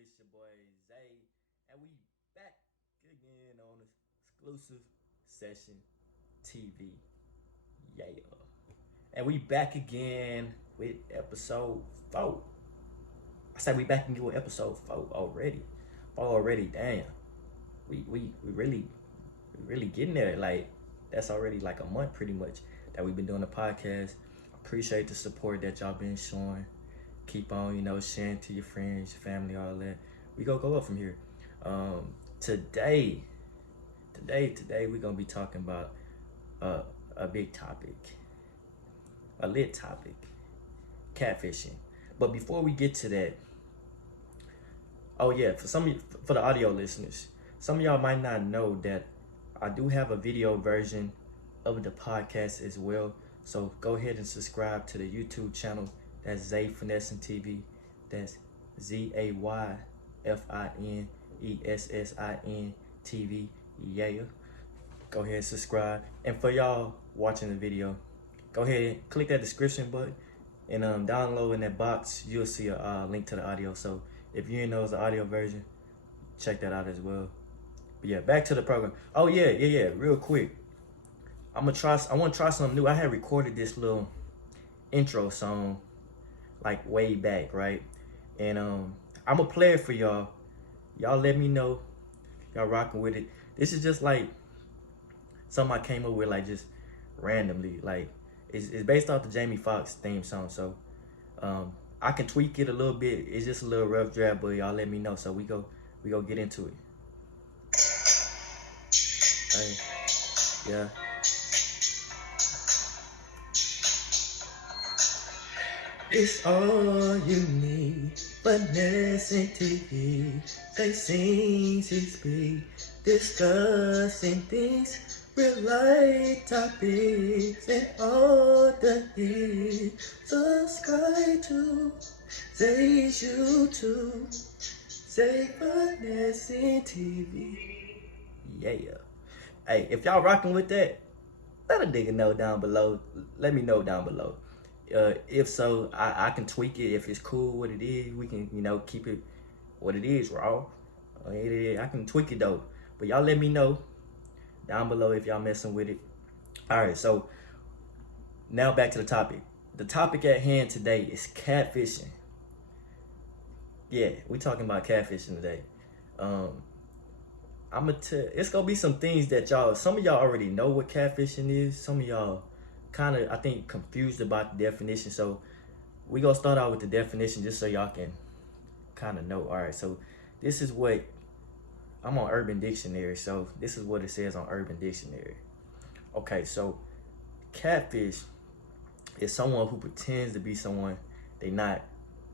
It's your boy Zay, and we back again on exclusive session TV. Yeah, and we back again with episode 4. I said we back again with episode 4 already. 4 already, damn. We really getting there. Like that's already like a month pretty much that we've been doing the podcast. Appreciate the support that y'all been showing. Keep on, sharing to your friends, your family, all that. We gonna go up from here. Um, today, today we're gonna be talking about uh, a big topic, a lit topic, catfishing. But before we get to that, oh yeah, for the audio listeners, some of y'all might not know that I do have a video version of the podcast as well. So go ahead and subscribe to the YouTube channel. That's Zay Finessing TV. That's ZAYFINESSIN TV. Yeah. Go ahead and subscribe. And for y'all watching the video, go ahead and click that description button and download in that box. You'll see a link to the audio. So if you didn't know it's the audio version, check that out as well. But yeah, back to the program. Oh yeah. Real quick, I want to try something new. I had recorded this little intro song like way back, right? And I'm gonna play it for y'all. Y'all let me know y'all rocking with it. This is just like something I came up with like just randomly. Like it's based off the Jamie Foxx theme song. So I can tweak it a little bit. It's just a little rough draft, but y'all let me know. So we go get into it. Hey, yeah. It's all you need, finesse and TV. They sing to speak, discussing things, real life topics, and all the hits. Subscribe to Zay's YouTube, Zay Finessing TV. Yeah. Hey, if y'all rocking with that, let a nigga know down below. Let me know down below. If so, I can tweak it. If it's cool what it is, we can, keep it what it is, raw. I can tweak it though. But y'all let me know down below if y'all messing with it. Alright, so now back to the topic. The topic at hand today is catfishing. Yeah, we talking about catfishing today. It's gonna be some things that some of y'all already know what catfishing is. Some of y'all kind of, I think, confused about the definition. So we gonna start out with the definition just so y'all can kind of know. All right, so this is what I'm on Urban Dictionary. So this is what it says on Urban Dictionary. Okay, so catfish is someone who pretends to be someone they not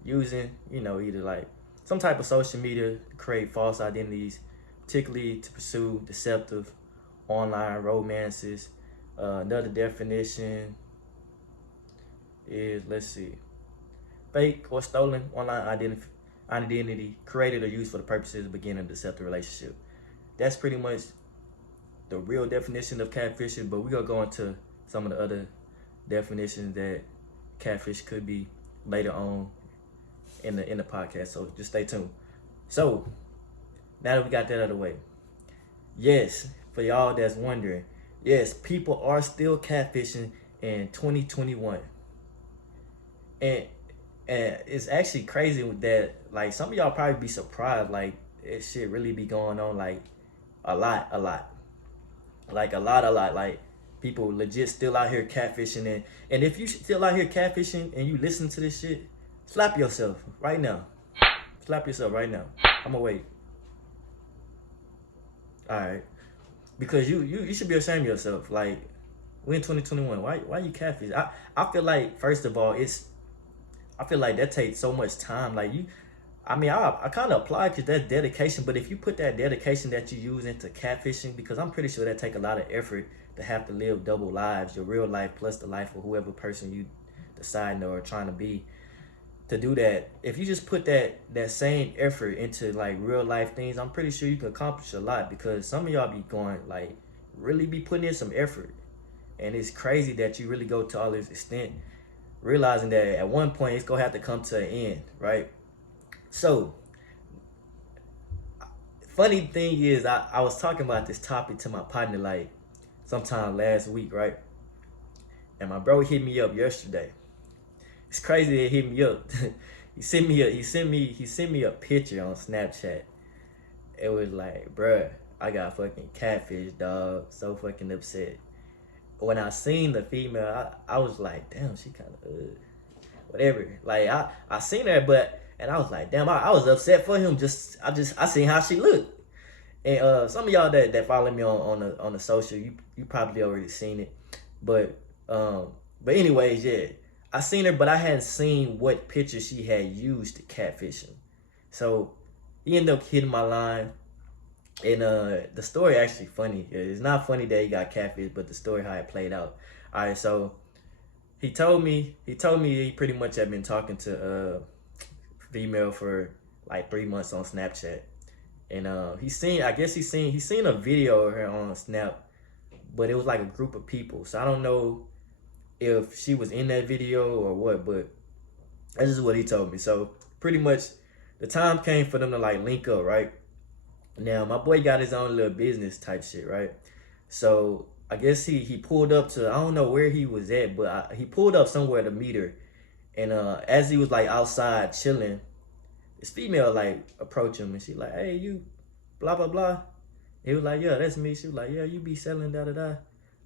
using, either like some type of social media to create false identities, particularly to pursue deceptive online romances. Another definition is, let's see, fake or stolen online identity created or used for the purposes of beginning a deceptive relationship. That's pretty much the real definition of catfishing, but we're gonna go into some of the other definitions that catfish could be later on in the podcast. So just stay tuned. So now that we got that out of the way, yes, for y'all that's wondering, yes, people are still catfishing in 2021. And it's actually crazy that, like, some of y'all probably be surprised, like, it shit really be going on, like, a lot. Like, a lot. Like, people legit still out here catfishing. And if you still out here catfishing and you listen to this shit, slap yourself right now. Slap yourself right now. I'm gonna wait. Alright. Because you should be ashamed of yourself. Like, we in 2021. Why you catfish? I feel like, first of all, I feel like that takes so much time. Like, I kind of apply because that's dedication. But if you put that dedication that you use into catfishing, because I'm pretty sure that take a lot of effort to have to live double lives, your real life plus the life of whoever person you decide or trying to be. To do that, if you just put that same effort into like real life things, I'm pretty sure you can accomplish a lot, because some of y'all be going, like, really be putting in some effort, and it's crazy that you really go to all this extent, realizing that at one point it's gonna have to come to an end, right? So funny thing is, I was talking about this topic to my partner like sometime last week, right? And my bro hit me up yesterday. It's crazy that he hit me up. He sent me a picture on Snapchat. It was like, bruh, I got fucking catfish, dog. So fucking upset. When I seen the female, I was like, damn, she kind of whatever. Like I seen her, but and I was like, damn, I was upset for him. I seen how she looked. And some of y'all that follow me on the social, you probably already seen it. But anyways, yeah, I seen her, but I hadn't seen what picture she had used to catfish him. So he ended up hitting my line, and the story actually funny. It's not funny that he got catfished, but the story how it played out. All right, so he told me he pretty much had been talking to female for like 3 months on Snapchat, and he seen a video of her on Snap, but it was like a group of people. So I don't know if she was in that video or what, but that's just what he told me. So pretty much the time came for them to like link up, right? Now my boy got his own little business type shit, right? So I guess he pulled up to, I don't know where he was at, but he pulled up somewhere to meet her. And as he was like outside chilling, this female like approached him and she like, hey, you blah blah blah. He was like, yeah, that's me. She was like, yeah, you be selling da da da.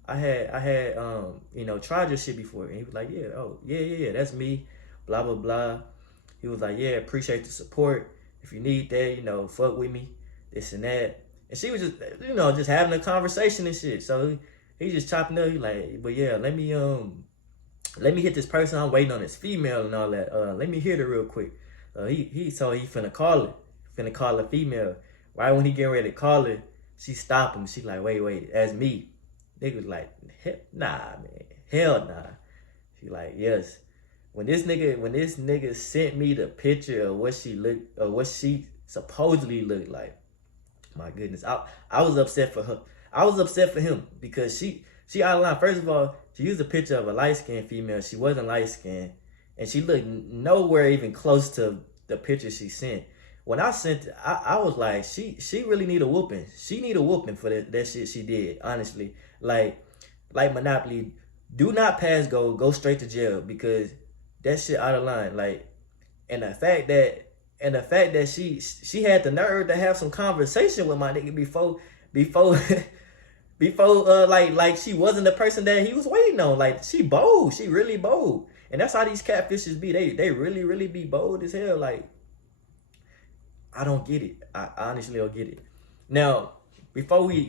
I had tried your shit before. And he was like, yeah, oh yeah, that's me, blah blah blah. He was like, yeah, appreciate the support. If you need that, fuck with me, this and that. And she was just having a conversation and shit. So he just chopping up. He like, but yeah, let me hit this person. I'm waiting on this female and all that. Let me hit her real quick. He finna call it. Finna call a female. Right when he getting ready to call her, she stopped him. She like, wait, that's me. Nigga was like, nah, man, hell nah. She like, yes. When this nigga sent me the picture of what she supposedly looked like, my goodness, I was upset for her. I was upset for him because she out of line. First of all, she used a picture of a light-skinned female. She wasn't light-skinned, and she looked nowhere even close to the picture she sent. When I sent it, I was like, she really need a whooping. She need a whooping for that shit she did, honestly. Like Monopoly, do not pass go straight to jail because that shit out of line. Like, and the fact that she had the nerve to have some conversation with my nigga before like she wasn't the person that he was waiting on. Like, she bold. She really bold. And that's how these catfishes be. They really, really be bold as hell. Like, I don't get it. I honestly don't get it. Now, before we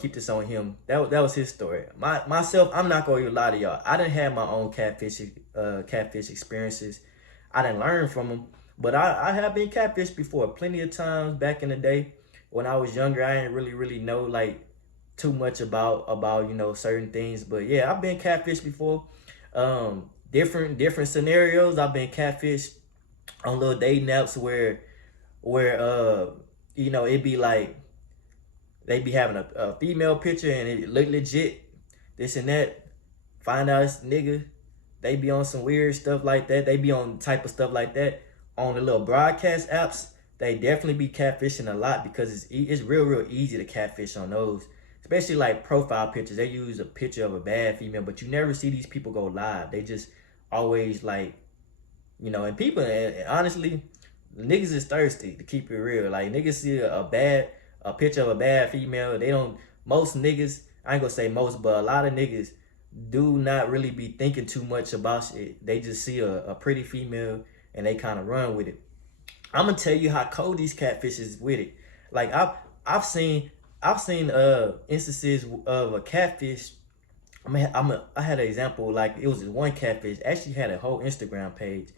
keep this on him, that was his story. Myself, I'm not gonna lie to y'all. I didn't have my own catfish experiences. I didn't learn from them, but I have been catfished before plenty of times back in the day. When I was younger, I didn't really know like too much about certain things. But yeah, I've been catfished before. Different scenarios. I've been catfished on little dating apps where it'd be like they be having a female picture and it look legit, this and that. Find out it's nigga. They be on some weird stuff like that. They be on type of stuff like that on the little broadcast apps. They definitely be catfishing a lot because it's real easy to catfish on those. Especially like profile pictures. They use a picture of a bad female, but you never see these people go live. They just always like, and people, and honestly, niggas is thirsty, to keep it real. Like, niggas see a picture of a bad female. Most niggas, I ain't gonna say most, but a lot of niggas do not really be thinking too much about shit. They just see a pretty female and they kind of run with it. I'm gonna tell you how cold these catfishes with it. Like, I've seen instances of a catfish. I had an example. Like, it was this one catfish actually had a whole Instagram page,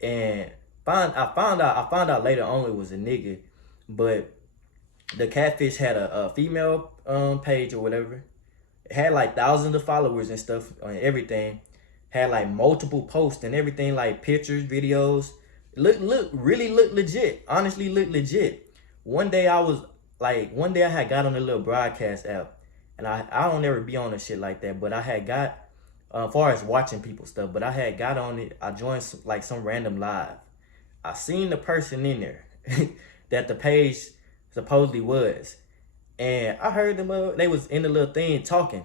and I found out later on it was a nigga, but the catfish had a female page or whatever. It had like thousands of followers and stuff on everything. Had like multiple posts and everything, like pictures, videos. Really looked legit. Honestly, looked legit. One day I had got on a little broadcast app, and I don't ever be on a shit like that, but I had got, far as watching people stuff, but I had got on it. I joined like some random live. I seen the person in there. that the page supposedly was. And I heard them, they was in the little thing talking.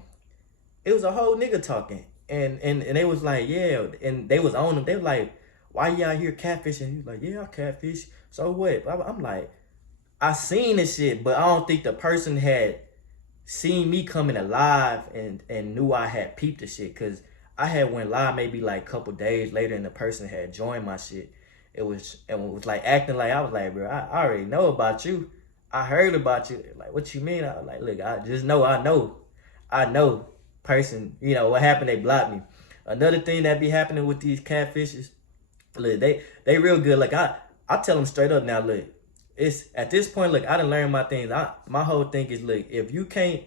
It was a whole nigga talking. And they was like, yeah, and they was on them. They was like, why y'all here catfishing? He was like, yeah, I catfish. So what? I'm like, I seen this shit, but I don't think the person had seen me coming alive and knew I had peeped the shit. Cause I had went live maybe like a couple days later and the person had joined my shit. It was like acting like I was like, bro, I already know about you. I heard about you. Like, what you mean? I was like, look, I just know, I know person, you know, what happened, they blocked me. Another thing that be happening with these catfishes, look, they real good. Like I tell them straight up now, look, it's at this point, look, I done learned my things. My whole thing is, look, if you can't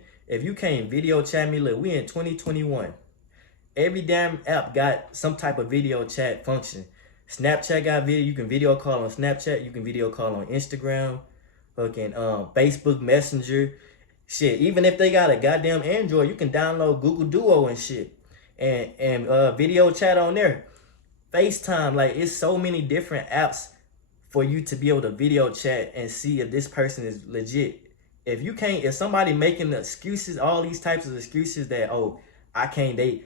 video chat me, look, we in 2021. Every damn app got some type of video chat function. Snapchat got video. You can video call on Snapchat. You can video call on Instagram. Fucking Facebook Messenger. Shit, even if they got a goddamn Android, you can download Google Duo and shit. And video chat on there. FaceTime. Like, it's so many different apps for you to be able to video chat and see if this person is legit. If somebody making excuses, all these types of excuses that, oh, I can't, they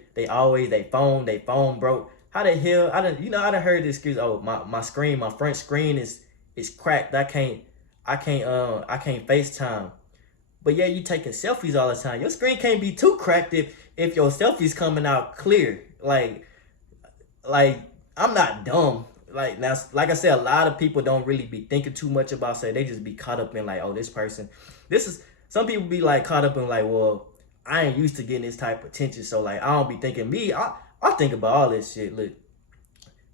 phone broke. How the hell, I done heard this excuse, oh, my front screen is cracked. I can't FaceTime. But yeah, you taking selfies all the time. Your screen can't be too cracked if your selfie's coming out clear. Like I'm not dumb. Like, now, like I said, a lot of people don't really be thinking too much about, say, they just be caught up in like, oh, some people be like caught up in like, well, I ain't used to getting this type of attention, so like I don't be thinking I think about all this shit. Look,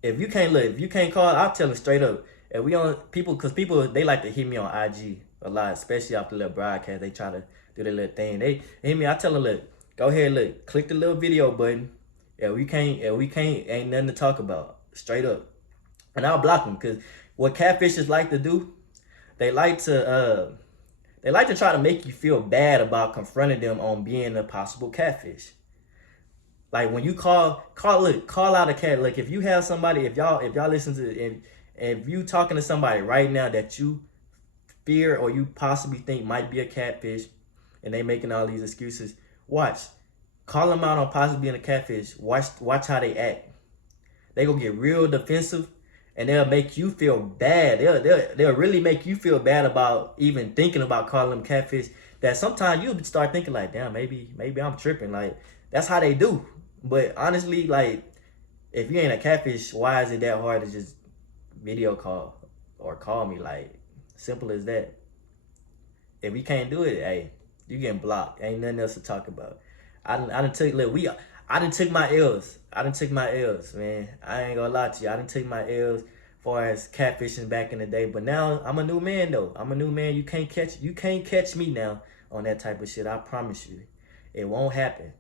if you can't call, I'll tell them straight up. If we on people, cause people, they like to hit me on IG a lot, especially after the little broadcast. They try to do their little thing. They hit me, I tell them, look, go ahead, look, click the little video button. If we can't, ain't nothing to talk about. Straight up. And I'll block them, because what catfishers like to do, they like to try to make you feel bad about confronting them on being a possible catfish. Like, when you call out a cat. Like, if you have somebody, if y'all listen to, if you talking to somebody right now that you fear or you possibly think might be a catfish, and they making all these excuses, call them out on possibly being a catfish. Watch how they act. They gonna get real defensive, and they'll make you feel bad. They'll really make you feel bad about even thinking about calling them catfish. That sometimes you start thinking like, damn, maybe I'm tripping. Like, that's how they do. But honestly, like, if you ain't a catfish, why is it that hard to just video call or call me? Like, simple as that. If you can't do it, hey, you getting blocked. Ain't nothing else to talk about. I done took my L's. Man. I ain't gonna lie to you. I done took my L's as far as catfishing back in the day. But now I'm a new man though. You can't catch me now on that type of shit. I promise you. It won't happen.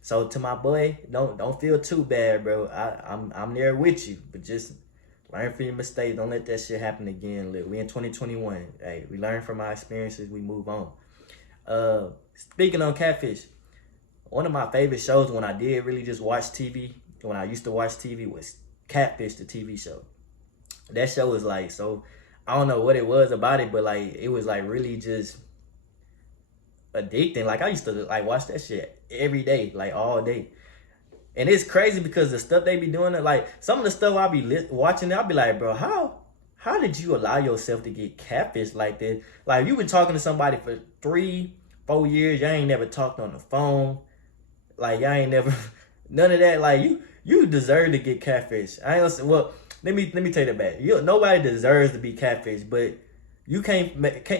So to my boy, don't feel too bad, bro. I'm there with you. But just learn from your mistakes. Don't let that shit happen again. Look, we in 2021. Hey, we learn from our experiences, we move on. Speaking on catfish, one of my favorite shows when I did really just watch TV, when I used to watch TV, was Catfish, the TV show. That show was like, so, I don't know what it was about it, but like, it was like really just addicting. Like, I used to like watch that shit every day, like all day. And it's crazy because the stuff they be doing, like some of the stuff I be watching, I'll be like, bro, how did you allow yourself to get catfished like this? Like, you been talking to somebody for 3-4 years, y'all ain't never talked on the phone. Like, y'all ain't never, none of that. Like, you deserve to get catfished. I ain't gonna, well, let me take that back. Nobody deserves to be catfished, but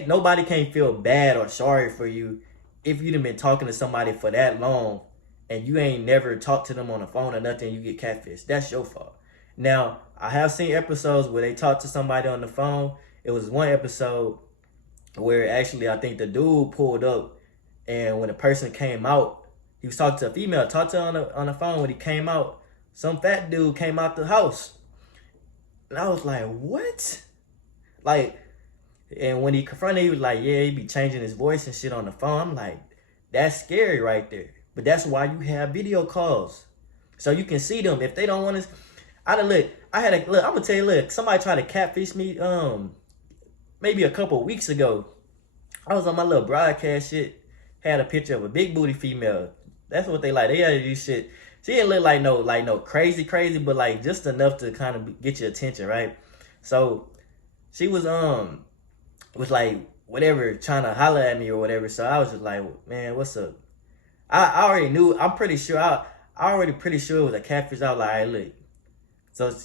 nobody can't feel bad or sorry for you if you done been talking to somebody for that long and you ain't never talked to them on the phone or nothing, you get catfished. That's your fault. Now, I have seen episodes where they talk to somebody on the phone. It was one episode where actually I think the dude pulled up, and when the person came out, he was talking to a female, talked to her on the phone. When he came out, some fat dude came out the house. And I was like, what? Like, and when he confronted, he was like, yeah, he be changing his voice and shit on the phone. I'm like, that's scary right there. But that's why you have video calls. So you can see them. If they don't want to, I'm gonna tell you, look, somebody tried to catfish me maybe a couple weeks ago, I was on my little broadcast shit, had a picture of a big booty female. That's what they like. They had to do shit. She didn't look like no crazy, but like just enough to kind of get your attention, right? So she was like whatever trying to holler at me or whatever. So I was just like, man, what's up? I already knew. I'm pretty sure. I already pretty sure it was a catfish. I was like, all right, look. So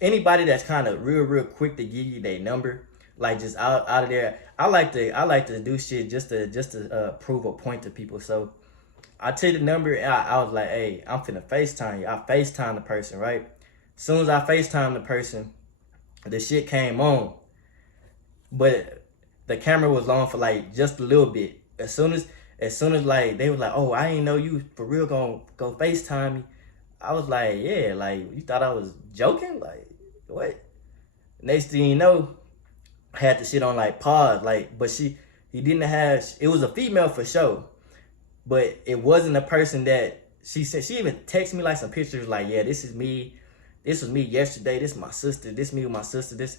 anybody that's kind of real quick to give you their number, like just out of there. I like to do shit just to prove a point to people. So I take the number. And I was like, hey, I'm finna FaceTime you. I FaceTime the person, right? As soon as I FaceTime the person, the shit came on, but the camera was on for like just a little bit. As soon as like they was like, oh, I ain't know you for real gonna go FaceTime me. I was like, yeah, like you thought I was joking? Like what? Next thing you know, I had the shit on like pause. Like, but he didn't have. It was a female for sure, but it wasn't a person that she said. She even texted me like some pictures. Like, yeah, this is me. This was me yesterday. This is my sister. This me with my sister. This.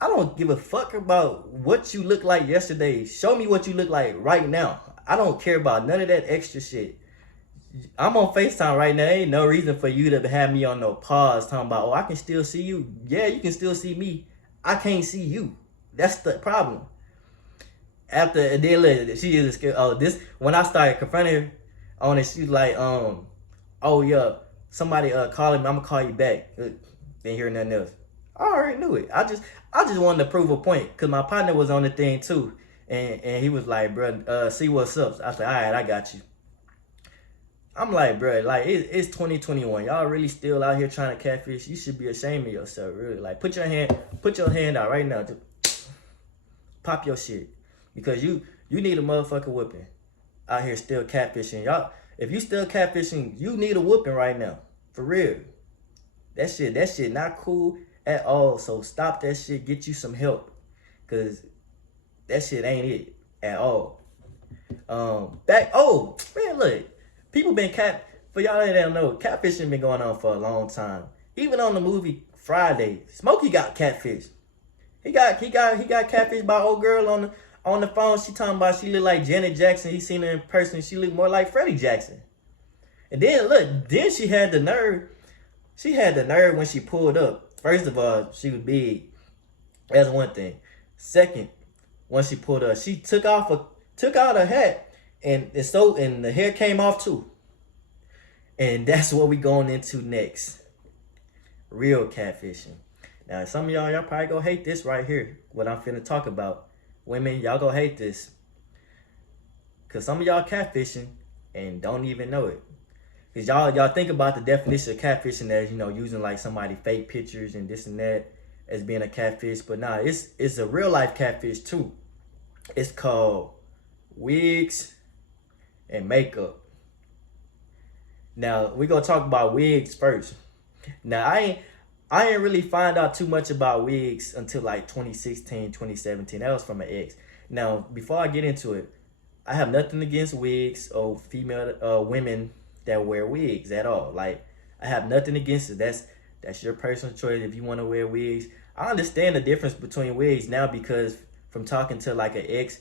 I don't give a fuck about what you look like yesterday. Show me what you look like right now. I don't care about none of that extra shit. I'm on FaceTime right now. Ain't no reason for you to have me on no pause talking about, oh, I can still see you. Yeah, you can still see me. I can't see you. That's the problem. After then, she is scared. Oh, this when I started confronting her on it, she's like, oh yeah, somebody calling me. I'm gonna call you back. Didn't hear nothing else. I already knew it. I just wanted to prove a point because my partner was on the thing too, and he was like, bro, see what's up. I said, all right, I got you. I'm like, bro, like it's 2021. Y'all really still out here trying to catfish? You should be ashamed of yourself, really. Like, put your hand out right now. Just pop your shit, because you need a motherfucking whooping out here still catfishing. Y'all, if you still catfishing, you need a whooping right now, for real. That shit not cool at all. So stop that shit. Get you some help, cause that shit ain't it at all. Man, look. People been for y'all that don't know, catfishing been going on for a long time. Even on the movie Friday, Smokey got catfish. He got catfished by old girl on the phone. She talking about she look like Janet Jackson. He seen her in person. She looked more like Freddie Jackson. And then she had the nerve. She had the nerve when she pulled up. First of all, she was big. That's one thing. Second, when she pulled up, she took out her hat. And the hair came off too. And that's what we going into next. Real catfishing. Now, some of y'all probably gonna hate this right here. What I'm finna talk about. Women, y'all gonna hate this. Cause some of y'all catfishing and don't even know it. Cause y'all think about the definition of catfishing as, using like somebody fake pictures and this and that as being a catfish. But nah, it's a real life catfish too. It's called wigs and makeup. Now we're gonna talk about wigs first. Now I ain't really find out too much about wigs until like 2016, 2017. That was from an ex. Now before I get into it, I have nothing against wigs or female women that wear wigs at all. Like, I have nothing against it. That's your personal choice if you want to wear wigs. I understand the difference between wigs now because from talking to like an ex,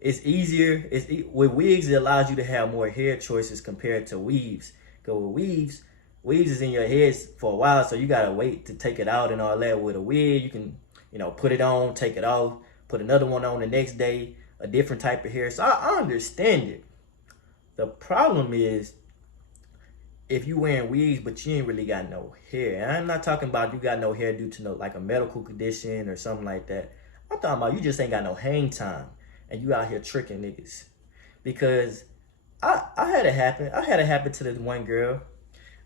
it's easier. With wigs, it allows you to have more hair choices compared to weaves. Because with weaves is in your head for a while, so you gotta wait to take it out and all that. With a wig, you can, put it on, take it off, put another one on the next day, a different type of hair. So I understand it. The problem is if you wearing wigs but you ain't really got no hair. And I'm not talking about you got no hair due to like a medical condition or something like that. I'm talking about you just ain't got no hang time. And you out here tricking niggas. Because I had it happen. I had it happen to this one girl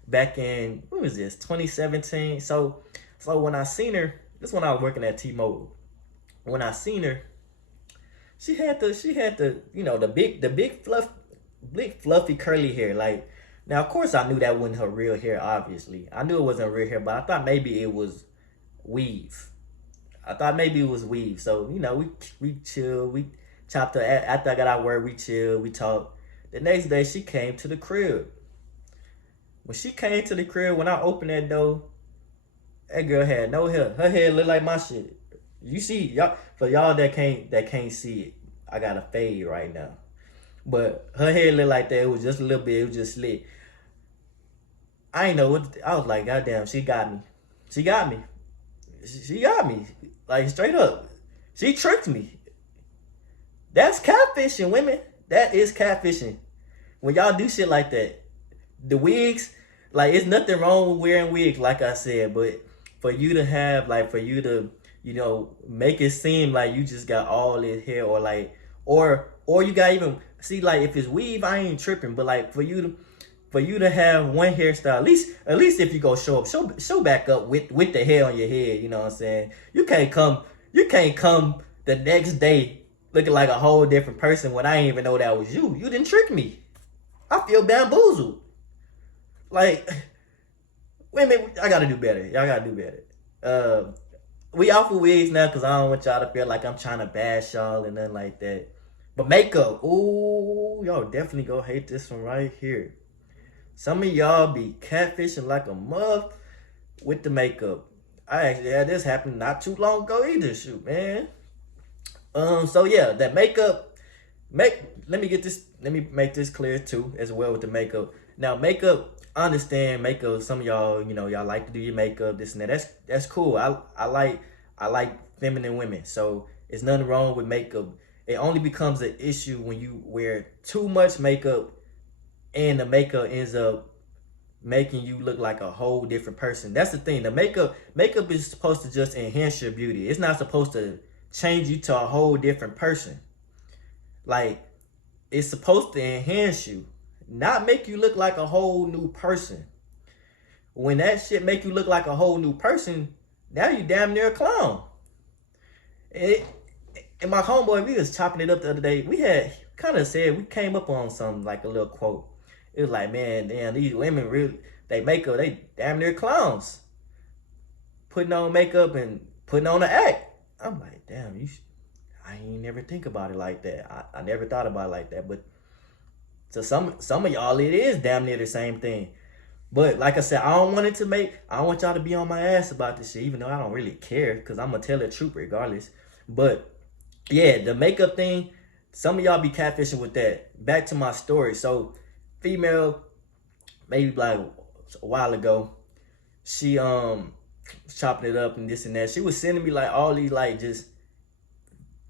back in, what was this, 2017. So when I seen her, this is when I was working at T-Mobile. When I seen her, she had the big fluffy curly hair. Like, now of course I knew that wasn't her real hair, obviously. I knew it wasn't real hair, but I thought maybe it was weave. So, we chill, we chopped her. After I got out of work, we chilled, we talked. The next day, she came to the crib. When she came to the crib, when I opened that door, that girl had no hair. Her hair looked like my shit. You see, y'all, for y'all that can't see it, I got a fade right now. But her hair looked like that. It was just a little bit. It was just slick. I ain't know what. I was like, goddamn, she got me. She got me. She got me. Like straight up. She tricked me. That's catfishing, women. That is catfishing. When y'all do shit like that, the wigs, like it's nothing wrong with wearing wigs, like I said, but for you to have, like, for you to, make it seem like you just got all this hair, or like, or you got even see, like, if it's weave, I ain't tripping, but like for you to have one hairstyle, at least if you go show back up with the hair on your head, you know what I'm saying? You can't come the next day looking like a whole different person when I didn't even know that was you. You didn't trick me. I feel bamboozled. Like, wait a minute, I gotta do better. Y'all gotta do better. We off of wigs now because I don't want y'all to feel like I'm trying to bash y'all and nothing like that. But makeup, ooh, y'all definitely go hate this one right here. Some of y'all be catfishing like a muff with the makeup. I actually had this happen not too long ago either. Shoot, man. So yeah, that makeup. Let me make this clear too, as well with the makeup. Now, makeup, I understand makeup. Some of y'all, y'all like to do your makeup, this and that. That's cool. I like feminine women, so it's nothing wrong with makeup. It only becomes an issue when you wear too much makeup and the makeup ends up making you look like a whole different person. That's the thing. The makeup is supposed to just enhance your beauty. It's not supposed to change you to a whole different person. Like, it's supposed to enhance you, not make you look like a whole new person. When that shit make you look like a whole new person, now you damn near a clown. And my homeboy, we was chopping it up the other day. We came up on something like a little quote. It was like, man, damn, these women really, they damn near clowns. Putting on makeup and putting on an act. I'm like, damn, I ain't never think about it like that. I never thought about it like that. But to some of y'all, it is damn near the same thing. But like I said, I don't want y'all to be on my ass about this shit, even though I don't really care, because I'm gonna tell the truth regardless. But yeah, the makeup thing, some of y'all be catfishing with that. Back to my story. So, female, maybe like a while ago, she was chopping it up and this and that. She was sending me like all these like just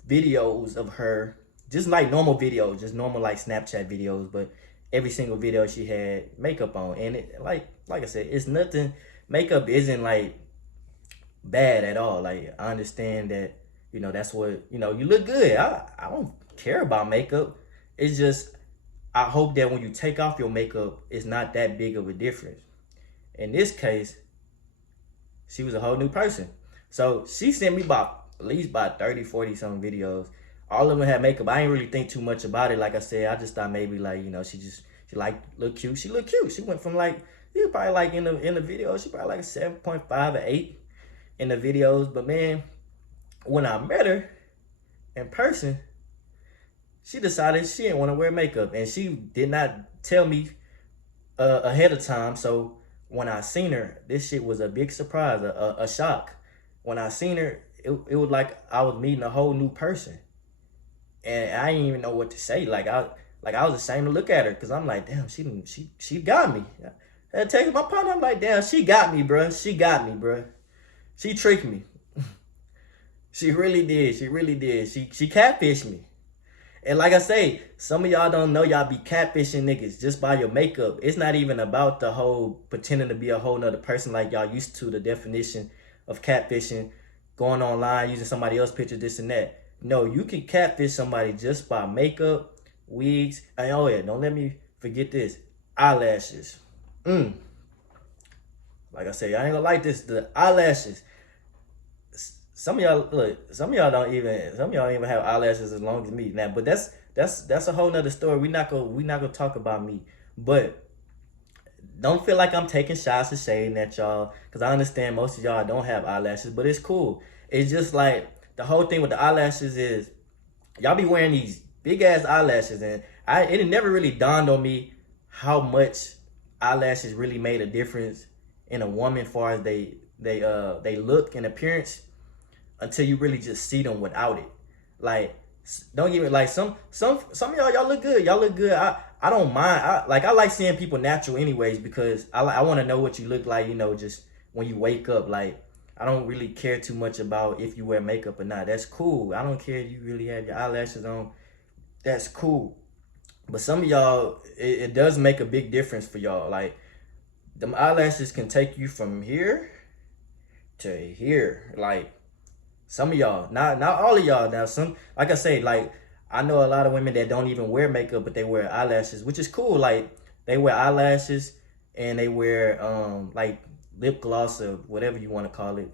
videos of her, just like normal videos, just normal like Snapchat videos, but every single video she had makeup on. And it, like I said, it's nothing, makeup isn't like bad at all. Like, I understand that, that's what, you look good. I don't care about makeup. It's just, I hope that when you take off your makeup, it's not that big of a difference. In this case, she was a whole new person. So she sent me at least about 30, 40 some videos. All of them had makeup. I didn't really think too much about it. Like I said, I just thought maybe like, she like look cute. She looked cute. She went from like, she was probably like in the video, she probably like a 7.5 or 8 in the videos. But man, when I met her in person, she decided she didn't want to wear makeup, and she did not tell me ahead of time. So when I seen her, this shit was a big surprise, a shock. When I seen her, it was like I was meeting a whole new person, and I didn't even know what to say. Like I was ashamed to look at her, because I'm like, damn, she got me. I had to take my partner. I'm like, damn, she got me, bruh. She got me, bruh. She tricked me. She really did. She really did. She catfished me. And like I say, some of y'all don't know y'all be catfishing niggas just by your makeup. It's not even about the whole pretending to be a whole nother person like y'all used to, the definition of catfishing, going online, using somebody else's picture, this and that. No, you can catfish somebody just by makeup, wigs, and oh yeah, don't let me forget this, eyelashes. Like I say, I ain't gonna like this, the eyelashes. Some of y'all don't even have eyelashes as long as me now. But that's a whole nother story. We not gonna talk about me. But don't feel like I'm taking shots of shade at y'all, because I understand most of y'all don't have eyelashes, but it's cool. It's just like the whole thing with the eyelashes is y'all be wearing these big ass eyelashes, and it never really dawned on me how much eyelashes really made a difference in a woman as far as they look and appearance, until you really just see them without it. Like, don't get me like some of y'all look good. Y'all look good. I don't mind. I like seeing people natural anyways, because I want to know what you look like. You know, just when you wake up. Like, I don't really care too much about if you wear makeup or not. That's cool. I don't care if you really have your eyelashes on. That's cool. But some of y'all, it does make a big difference for y'all. Like, them eyelashes can take you from here to here. Like, some of y'all, not all of y'all. Now, some, like I say, like, I know a lot of women that don't even wear makeup, but they wear eyelashes, which is cool. Like, they wear eyelashes and they wear like lip gloss or whatever you want to call it,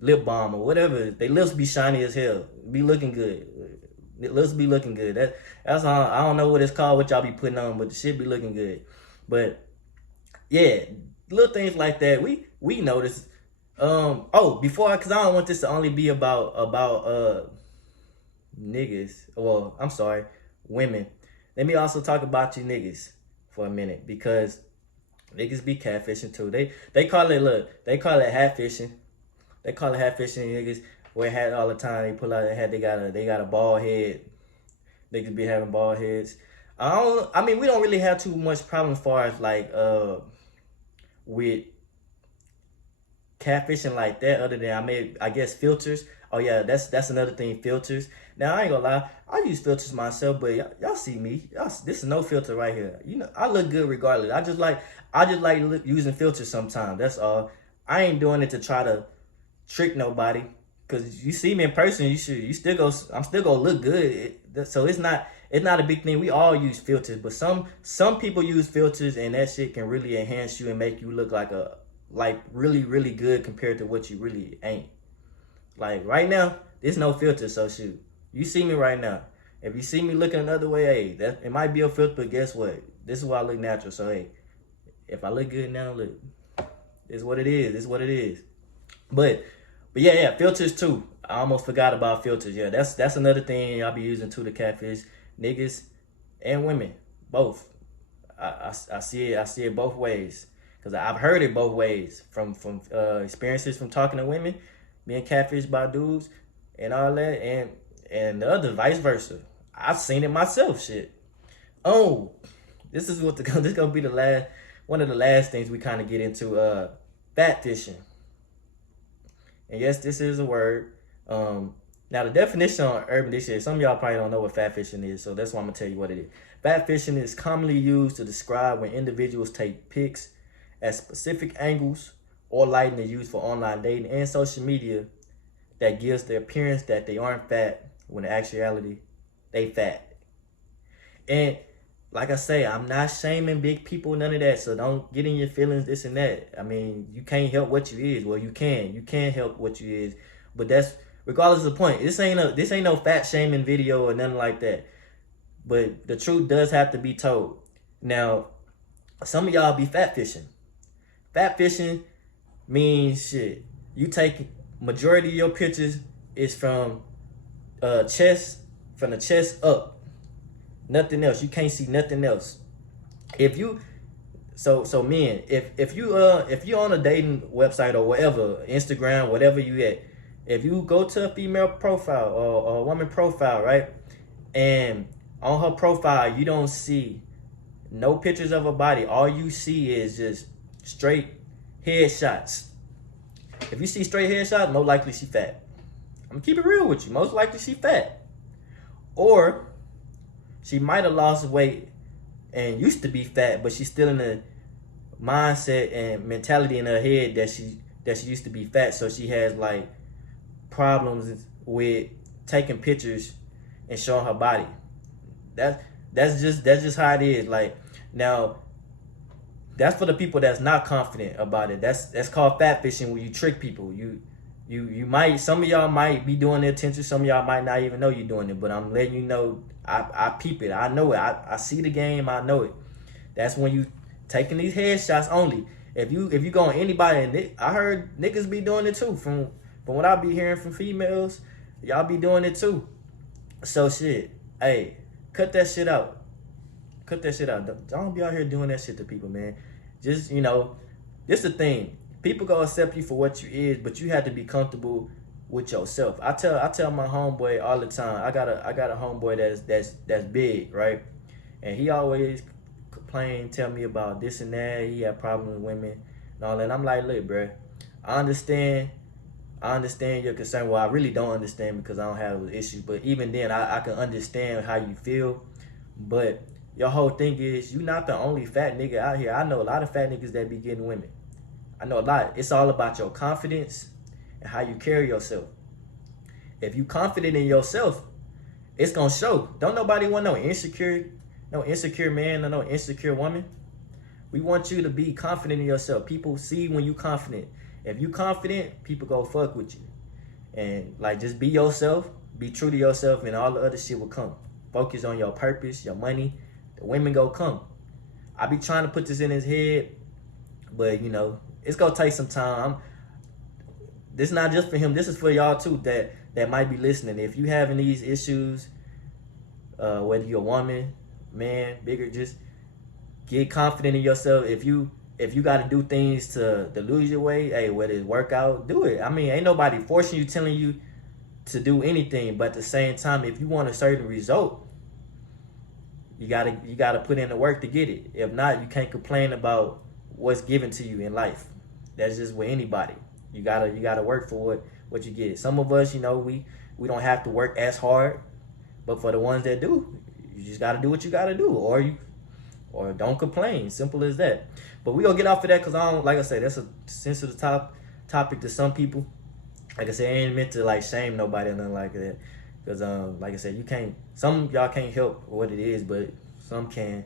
lip balm or whatever. They lips be shiny as hell, be looking good. Lips be looking good. That's all. I don't know what it's called, what y'all be putting on, but the shit be looking good. But yeah, little things like that we notice. Because I don't want this to only be about niggas. Well, I'm sorry, women. Let me also talk about you niggas for a minute, because niggas be catfishing too. They call it hat fishing. They call it hat fishing. Niggas wear hat all the time. They pull out their hat. They got a bald head. Niggas be having bald heads. I mean, we don't really have too much problem as far as like with catfishing like that, other than I guess filters. Oh yeah, that's another thing, filters. Now I ain't gonna lie, I use filters myself, but y'all see me. This is no filter right here. You know, I look good regardless. I just like using filters sometimes. That's all. I ain't doing it to try to trick nobody. Cause you see me in person, I'm still gonna look good. So it's not a big thing. We all use filters, but some people use filters, and that shit can really enhance you and make you look like really, really good compared to what you really ain't. Like right now, there's no filter, so shoot. You see me right now. If you see me looking another way, hey, it might be a filter, but guess what? This is why I look natural. So hey, if I look good now, look, it's what it is. It's what it is. But yeah, filters too. I almost forgot about filters. Yeah, that's another thing I'll be using too to catfish niggas and women, both. I see it both ways, because I've heard it both ways from experiences from talking to women, being catfished by dudes, and all that, and the other vice versa. I've seen it myself. Shit. Oh, this is gonna be one of the last things we kind of get into. Fat fishing. And yes, this is a word. Now the definition on Urban Dictionary, some of y'all probably don't know what fat fishing is, so that's why I'm gonna tell you what it is. Fat fishing is commonly used to describe when individuals take pics at specific angles or lighting is used for online dating and social media that gives the appearance that they aren't fat when in actuality they fat. And like I say, I'm not shaming big people, none of that. So don't get in your feelings, this and that. I mean, you can't help what you is. Well, you can. You can help what you is. But that's regardless of the point. This ain't no fat shaming video or nothing like that. But the truth does have to be told. Now, some of y'all be fat fishing. Fat fishing means shit. You take majority of your pictures is from the chest up. Nothing else. You can't see nothing else. If you men, if you on a dating website or whatever, Instagram, whatever you at, if you go to a female profile or a woman profile, right? And on her profile you don't see no pictures of her body. All you see is just straight headshots. If you see straight headshots, most likely she fat. I'm gonna keep it real with you. Most likely she fat. Or she might have lost weight and used to be fat, but she's still in the mindset and mentality in her head that she used to be fat. So she has like problems with taking pictures and showing her body. That's just how it is. Like, now, that's for the people that's not confident about it. That's called fat fishing, where you trick people. You might, some of y'all might be doing the attention, some of y'all might not even know you're doing it, but I'm letting you know, I peep it, I know it, I see the game, I know it. That's when you taking these headshots only. If you go on anybody, and I heard niggas be doing it too, from what I be hearing from females, y'all be doing it too. So shit, hey, cut that shit out. Cut that shit out. Don't be out here doing that shit to people, man. Just, this the thing. People gonna accept you for what you is, but you have to be comfortable with yourself. I tell my homeboy all the time. I got a homeboy that's big, right? And he always complain, tell me about this and that. He had problems with women and all that. And I'm like, look, bro, I understand. I understand your concern. Well, I really don't understand because I don't have those issues. But even then, I can understand how you feel. But your whole thing is, you not the only fat nigga out here. I know a lot of fat niggas that be getting women. I know a lot. It's all about your confidence and how you carry yourself. If you confident in yourself, it's gonna show. Don't nobody want no insecure man or no insecure woman. We want you to be confident in yourself. People see when you confident. If you confident, people go fuck with you. And like, just be yourself, be true to yourself, and all the other shit will come. Focus on your purpose, your money. The women go come. I be trying to put this in his head, but you know, it's gonna take some time. This is not just for him. This is for y'all too that might be listening. If you having these issues, whether you're a woman, man, bigger, just get confident in yourself. If you got to do things to lose your weight, hey, whether it's workout, do it. I mean, ain't nobody forcing you, telling you to do anything. But at the same time, if you want a certain result, you gotta put in the work to get it. If not, you can't complain about what's given to you in life. That's just with anybody. You gotta work for what you get. Some of us, you know, we don't have to work as hard, but for the ones that do, you just gotta do what you gotta do, or don't complain. Simple as that. But we gonna get off of that because I don't, like I said, that's a sensitive topic to some people. Like I said, I ain't meant to like shame nobody or nothing like that. Because like I said, you can't. Some of y'all can't help what it is, but some can.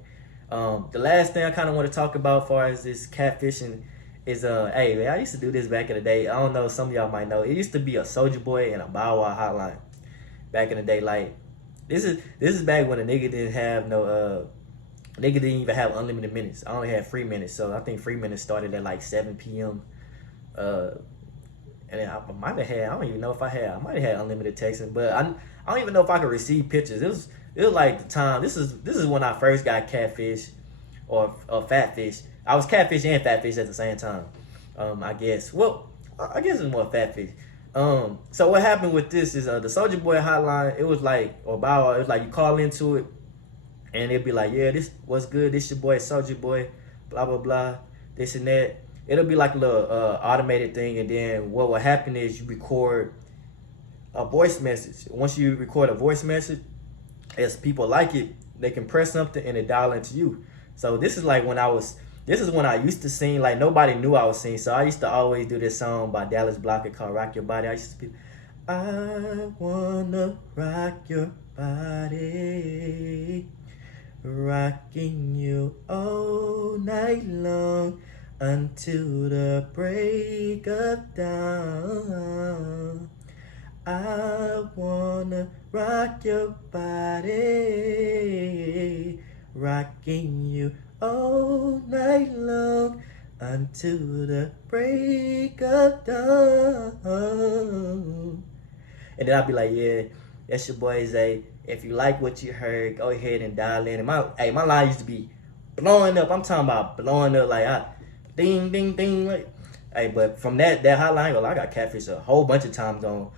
The last thing I kind of want to talk about, as far as this catfishing, is hey man, I used to do this back in the day. I don't know, some of y'all might know. It used to be a Soulja Boy and a Bow Wow hotline back in the day. Like this is back when a nigga didn't have no nigga didn't even have unlimited minutes. I only had free minutes, so I think free minutes started at like 7 p.m. And I might have had, I don't even know if I might have had unlimited texting, but I don't even know if I could receive pictures. It was like the time. This is when I first got catfish or fatfish. I was catfish and fatfish at the same time. I guess. Well, I guess it's more fatfish. So what happened with this is the Soulja Boy hotline. It was like, or Bow Wow, it was like you call into it, and it'd be like, yeah, this what's good. This your boy Soulja Boy, blah blah blah, this and that. It'll be like a little automated thing, and then what will happen is you record a voice message. Once you record a voice message, as people like it, they can press something and it dial into you. So this is like this is when I used to sing, like nobody knew I was singing. So I used to always do this song by Dallas Blocker called Rock Your Body. I used to be, I wanna rock your body, rocking you all night long, until the break of dawn. I wanna rock your body, rocking you all night long, until the break of dawn. And then I'll be like, yeah, that's your boy Zay. If you like what you heard, go ahead and dial in. And my line used to be blowing up. I'm talking about blowing up, like ding, ding, ding. Like, hey, but from that hotline, well, I got catfish a whole bunch of times on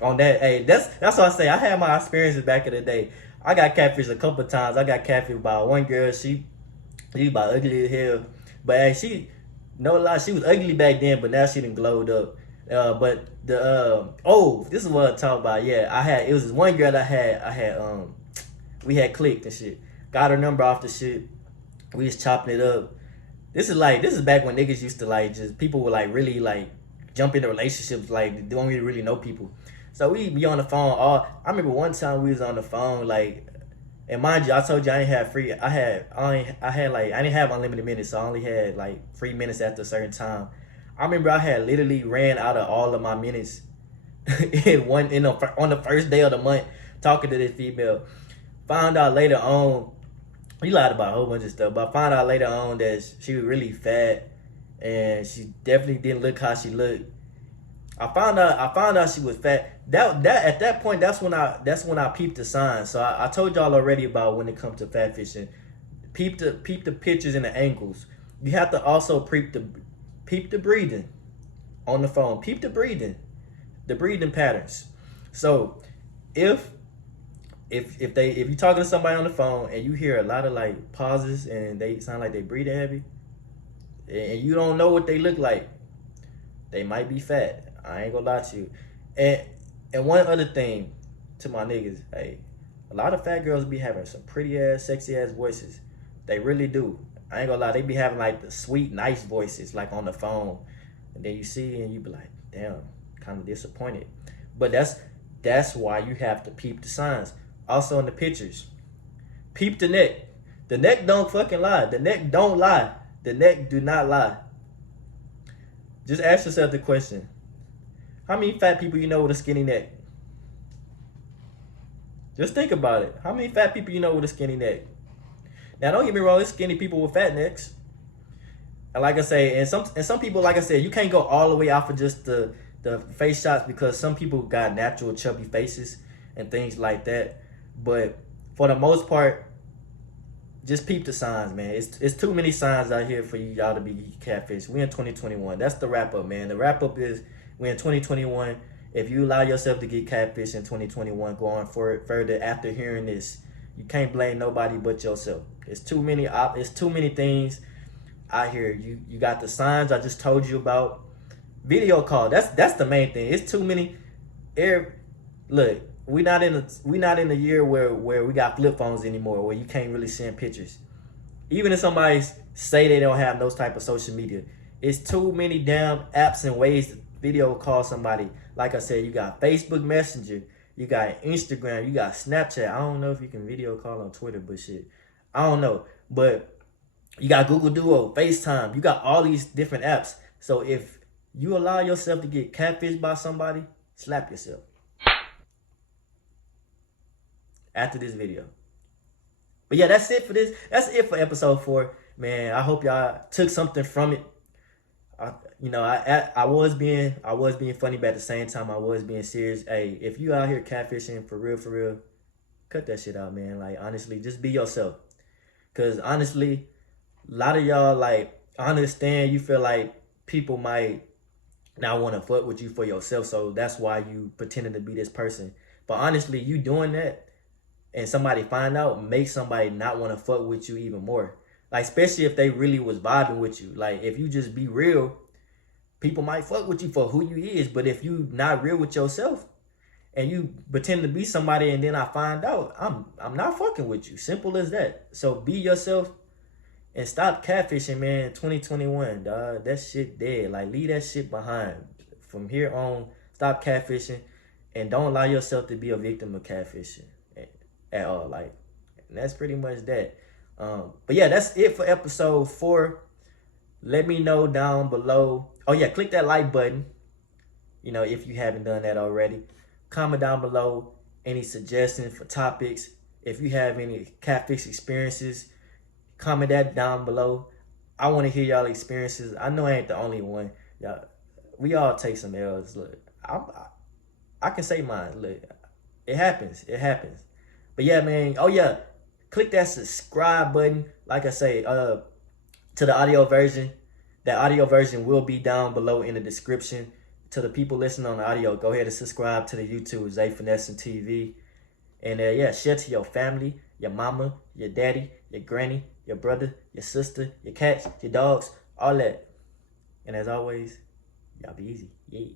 on that. Hey, that's what I say. I had my experiences back in the day. I got catfish a couple of times. I got catfish by one girl. She about ugly as hell. But hey, she was ugly back then, but now she done glowed up. But the this is what I talk about. Yeah, it was this one girl we had clicked and shit. Got her number off the shit. We was chopping it up. This is back when niggas used to like, just people would like really like jump into relationships, like don't really know people. So we be on the phone I remember one time we was on the phone, like, and mind you, I told you I didn't have unlimited minutes, so I only had like 3 minutes after a certain time. I remember I had literally ran out of all of my minutes on the first day of the month talking to this female. Found out later on, we lied about a whole bunch of stuff, but I found out later on that she was really fat and she definitely didn't look how she looked. I found out she was fat. That at that point, that's when I peeped the signs. So I told y'all already about when it comes to fat fishing. Peep the pictures and the angles. You have to also peep the breathing on the phone. Peep the breathing. the breathing patterns. So if if you talking to somebody on the phone and you hear a lot of like pauses and they sound like they breathing heavy, and you don't know what they look like, they might be fat. I ain't gonna lie to you. And one other thing to my niggas, hey, a lot of fat girls be having some pretty ass, sexy ass voices. They really do. I ain't gonna lie, they be having like the sweet, nice voices, like on the phone. And then you see and you be like, damn, kind of disappointed. But that's why you have to peep the signs. Also in the pictures, peep the neck. The neck don't fucking lie. The neck don't lie. The neck do not lie. Just ask yourself the question: how many fat people you know with a skinny neck? Just think about it. How many fat people you know with a skinny neck? Now, don't get me wrong, there's skinny people with fat necks. And like I say, and some people, like I said, you can't go all the way off of just the face shots, because some people got natural chubby faces and things like that. But for the most part, just peep the signs, man. It's too many signs out here for y'all to be catfish. We in 2021. That's the wrap up, man. The wrap up is we in 2021. If you allow yourself to get catfish in 2021, going further after hearing this, you can't blame nobody but yourself. It's too many things out here. You got the signs I just told you about. Video call. That's the main thing. It's too many. Look, we not in a year where we got flip phones anymore, where you can't really send pictures. Even if somebody say they don't have those type of social media, it's too many damn apps and ways to video call somebody. Like I said, you got Facebook Messenger, you got Instagram, you got Snapchat. I don't know if you can video call on Twitter, but shit, I don't know. But you got Google Duo, FaceTime. You got all these different apps. So if you allow yourself to get catfished by somebody, slap yourself after this video. But yeah, that's it for this. That's it for episode 4. Man, I hope y'all took something from it. I was being funny, but at the same time I was being serious. Hey, if you out here catfishing for real, cut that shit out, man. Like, honestly, just be yourself. Cause honestly, a lot of y'all, like, I understand you feel like people might not want to fuck with you for yourself, so that's why you pretending to be this person. But honestly, you doing that and somebody find out, make somebody not want to fuck with you even more. Like, especially if they really was vibing with you. Like, if you just be real, people might fuck with you for who you is. But if you not real with yourself and you pretend to be somebody and then I find out, I'm not fucking with you. Simple as that. So be yourself and stop catfishing, man. 2021, dog. That shit dead. Like, leave that shit behind. From here on, stop catfishing and don't allow yourself to be a victim of catfishing at all. Like, and that's pretty much that. But yeah, that's it for episode 4. Let me know down below. Oh yeah, click that like button, if you haven't done that already. Comment down below any suggestions for topics. If you have any catfish experiences, comment that down below. I want to hear y'all experiences. I know I ain't the only one. Y'all, we all take some L's. Look, I can say mine. Look, it happens. But yeah, man. Oh yeah, click that subscribe button. Like I say, to the audio version. That audio version will be down below in the description. To the people listening on the audio, go ahead and subscribe to the YouTube, Zay Finessing TV. And yeah, share to your family, your mama, your daddy, your granny, your brother, your sister, your cats, your dogs, all that. And as always, y'all be easy. Yeah.